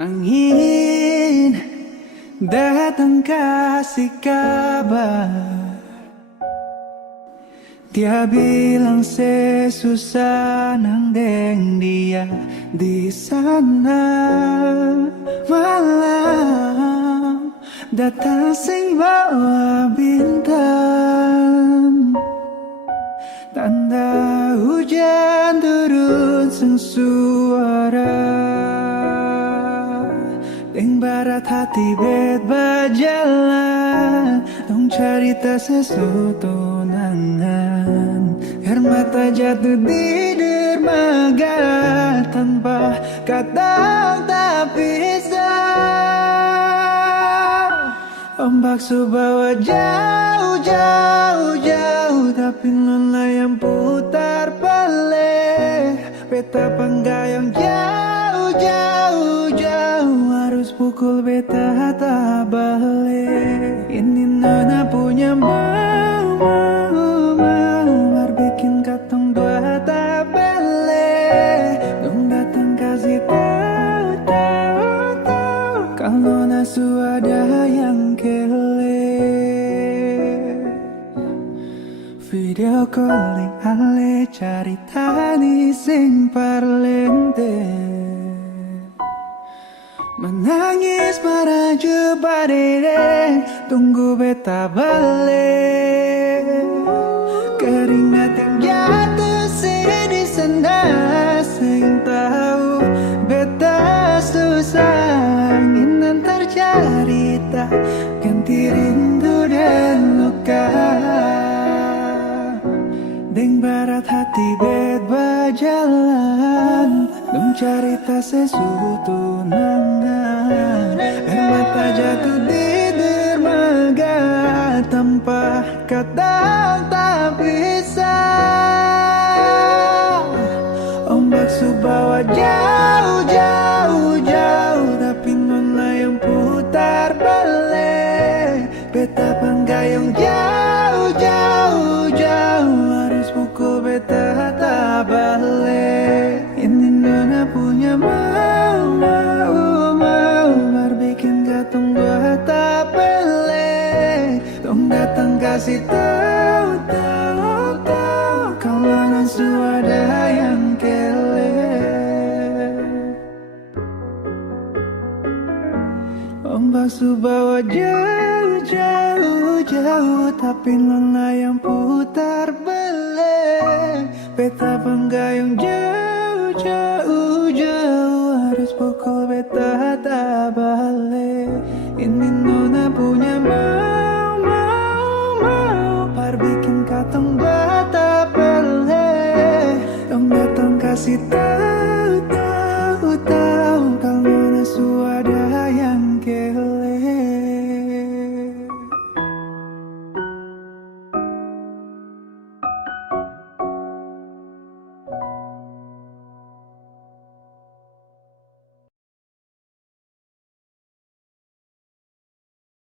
Angin datang kasih kabar, dia bilang sesusah nang deng dia di sana. Malam datang sing bawa bintang, tanda hujan turun sing suara. Deng barat hati bet berjalan, dong cerita sesuatu nangan. Air mata jatuh di dermaga, tanpa kata tak bisa. Ombak subawa jauh, jauh, jauh, tapi nona yang putar balik. Beta penggayang jauh, jauh, jauh, harus pukul beta tak balik. Ini nona punya mau, har bikin katong dua tak balik. Dong datang kasih tahu, tahu, tahu, kalau nasu ada yang kele. Video calling ale carita ni sing parlente, menangis para jebadere, tunggu beta balik. Keringat yang jatuh di sana, sing tahu beta susah. Ingin antar cerita, ganti rindu dan luka. Deng barat hati bet berjalan, dong cerita sesuatu nangan. Air mata jatuh di dermaga, tanpa kata tak bisa. Ombak subawa jauh, jauh, jauh, tapi nona yang putar balik. Beta penggayung jauh, jauh, jauh, harus pukul beta tak balik. Ini nona punya mau, har bikin katong dua tak balik. Dong datang kasih tahu, tahu, tahu, kalau nasu ada yang kele. Ombak subawa jauh, jauh, jauh, tapi nona yang putar balik. Beta penggayung jauh, jauh, jauh, harus pukul beta tak balik. Ini nona punya mau, har bikin katong